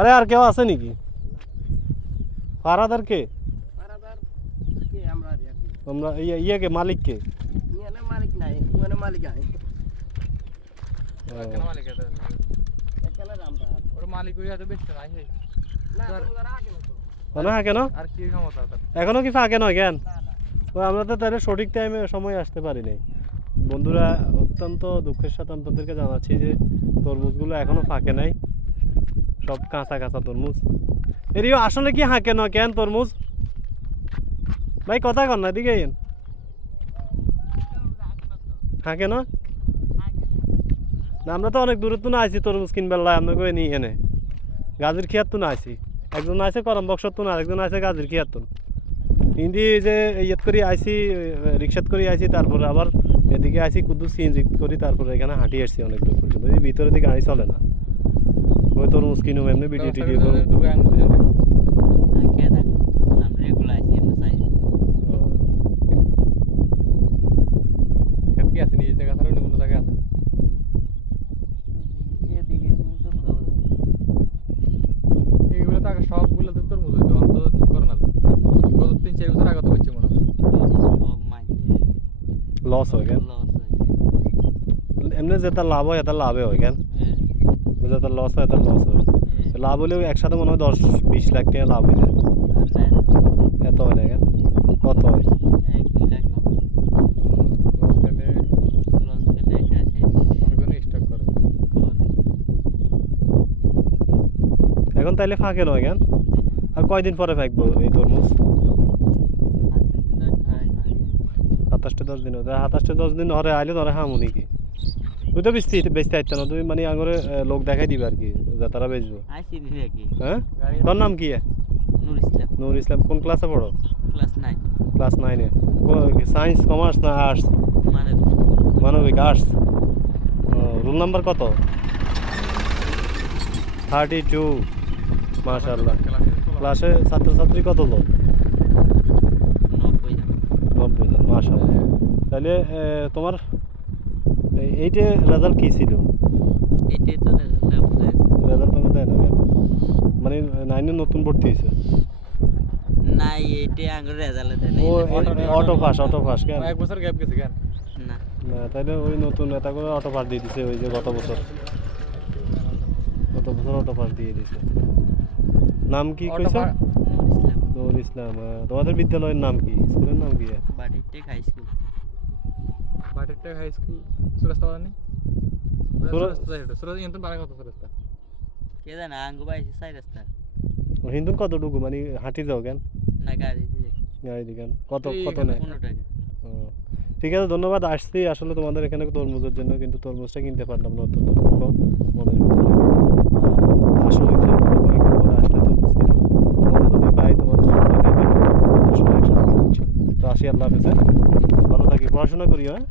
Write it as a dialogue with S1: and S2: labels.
S1: আরে আর কেউ আছে নাকি? ফারাদার কে?
S2: আমরা
S1: ইয়ে ইয়ে কে মালিক কে?
S2: মালিক নাই মালিক নাই।
S3: কেন মালিক মালিক নাই হে।
S2: না
S3: স্যার।
S2: তোমরা রাখে না তো
S1: না হ্যাঁ কেন
S3: আর কি
S1: এখনও কি ফাঁকে নয় কেন
S2: না না।
S1: আমরা তো তাহলে সঠিক টাইমে সময় আসতে পারি নাই। বন্ধুরা অত্যন্ত দুঃখের সাথে আপনাদেরকে জানাচ্ছি যে তরমুজগুলো এখনও ফাঁকে নাই। সব কাঁচা কাঁচা তরমুজ। এরিও, আসলে কি হাঁকে নয় কেন তরমুজ? ভাই, কথা কর না, এদিকে হাঁকে না না, আমরা তো অনেক দূরে তো না আইছি তরমুজ কিনবার লাই আপনাকে নিয়ে এনে। গাজীর খেয়ার তো না আইছি। একজন আছে করম বক্সর তো না একজন আছে গাজীর খেয়ার তো হিন্দি যে ইয়েত করি আইসি রিক্সাত করি আইসি তারপরে আবার এদিকে আইসি কুদ্দু সিএনজি করি, তারপরে এখানে হাঁটি আসছি অনেক দূর পর্যন্ত। এই ভিতরের দিকে গাড়ি চলে না। ওই তরমুজ কিনুম এমনি ভিডিও টিডিও করুম
S3: দুবে। আঙ্গুল জন্য
S4: কে দেখো আমরা এগুলো আইছি আমরা চাই।
S3: খেত কি আছে? নিজে জায়গা ছাড়া অন্য কোনো জায়গায় আছে?
S4: এদিকে উঁচু যাব
S3: এইগুলো তো আগে সবগুলোতে তোর মজুরি দেওয়া অন্ত না গত তিন চার বছর আগে তো হচ্ছে মনে হয়।
S1: লস হয় কেন এমনি যেটা লাভ হয় এটা লাভে হয় কেন? যেটা লস হয় তার লস হয় লাভ হলেও একসাথে মনে হয় দশ বিশ লাখ টাকা লাভ হয়ে যায়। এত হয় না কেন? কত হয়?
S3: মাঝখানে অনেকজন স্টক করে।
S1: এখন তাইলে ফাঁকে নয় কেন? আর কয়দিন পরে ফাঁকবো এই তরমুজ? সাতাশটা দশ দিন হতে সাতাশটা দশ দিন ধরে আইলে ধরে হামু নাকি তুই তো বেচতে বেচতে আইতে না তুই মানে আঙরে লোক দেখাই দিবে আর কি যা তারা বেচবো। হ্যাঁ? তোর নাম কি?
S4: নুর ইসলাম।
S1: নূর ইসলাম কোন ক্লাসে পড়ো?
S4: ক্লাস নাইন
S1: ক্লাস নাইনে সায়েন্স কমার্স না আর্টস
S4: মানে
S1: মানবিক আর্টস রোল নাম্বার কত? থার্টি টু মাশাল্লাহ ক্লাসে ছাত্রছাত্রী কত লোক?
S4: নব্বই জন।
S1: মাশাল্লাহ তাহলে তোমার এইটে রেজাল্ট কী ছিল?
S4: এটাই তো রেজাল্ট
S1: দেয় না মানে নাইনে নতুন ভর্তি হয়েছে?
S4: নাই এটাই আগে রেজাল্ট দেয়
S1: ও অটো পাস অটো পাস কেন?
S3: এক বছর গ্যাপ গেছে কেন?
S4: না।
S1: না তাহলে ওই নতুন এটা করে অটো পাস দিয়ে দিছে ওই যে গত বছর। গত বছর অটো পাস দিয়ে দিছে। নাম কি কইছো?
S4: নুর ইসলাম।
S1: তোমাদের বিদ্যালয়ের নাম কি? স্কুলের নাম কি?
S4: টেক হাই স্কুল
S3: বাটেরটেক হাই স্কুল সুরাস্তা বানি
S1: সুরা-
S3: সুরাস্তা সুরাস্তা ইন্তন পারা কত সুরাস্তা
S4: কে জানে আঙ্গু বাইছি চাই রাস্তা
S1: ও হিন্দুন কতটুকু মানে হাঁটি যাও কেন
S4: না গাড়ি দিয়ে
S1: গাড়ি দিকে কত কত নেয়
S4: টাকা
S1: ঠিক আছে ধন্যবাদ। আসছি। আসলে তোমাদের এখানে তরমুজের জন্য কিন্তু তরমুজটা কিনতে পারলাম না অত্যন্ত দুঃখ। মনের ভিতরে। আসলে। তো আসি আল্লাহ হাফেজ? ভালো থাকি। পড়াশোনা করি হ্যাঁ?